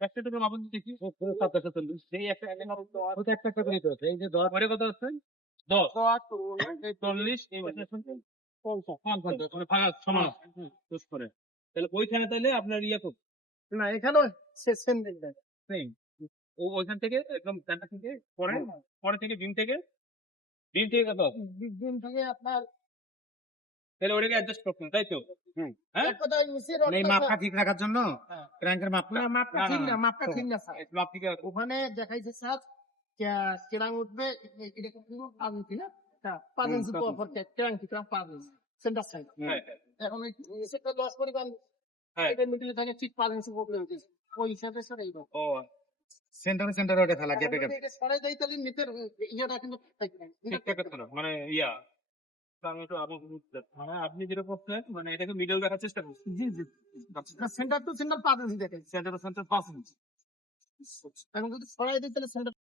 একটা থেকে মাপন দেখি 740 এই একটা ওটা একটা করে নিতে হচ্ছে। এই যে 10 পরে কত হচ্ছে 10 40 এই পাশে শুনছেন 50 মানে ভাগ সমান দোষ করে তাহলে ওইখানে তাহলে আপনার ইয়া তো না এখানেও সেম দেখবেন সেম ওইখান থেকে একদম ডাটা থেকে পরে থেকে ডিম থেকে কত দিন থেকে আপনার তাহলে ওটাকে অ্যাডজাস্ট করতেন তাই তো হ্যাঁ এক কথা নিচের এই মাপটা ঠিক রাখার জন্য ক্র্যাঙ্কের মাপটা না মাপটা ঠিক না মাপটা ঠিক না স্যার মাপ ঠিক আছে ওখানে দেখাইছে স্যার কেরাং উঠবে এটা কিন্তু 5 ইঞ্চি না 5 ইঞ্চি পর কেরাং ঠিক 5 ইঞ্চি সেন্টার সাইড এখন ওই নিচেরটা লস পরিমাণ এটা মিডিলে থাকে ঠিক 5 ইঞ্চি প্রবলেম হচ্ছে ওই হিসাবে স্যার এইবার ও সেন্টারে ওটা ফেলা গ্যাপে গ্যাপে এটা সরাই দেয় তাহলে নিচের ইয়েটা কিন্তু থাকবে ঠিক থাকতো না মানে ইয়া আমি একটু মানে আপনি যেটা করছেন মানে এটাকে মিডল রাখার চেষ্টা করছেন জি জি সেন্টার টু সেন্টার 5 ইঞ্চি দেখে সেন্টার 5 ইঞ্চি এখন যদি সরাই দিই তাহলে সেন্টার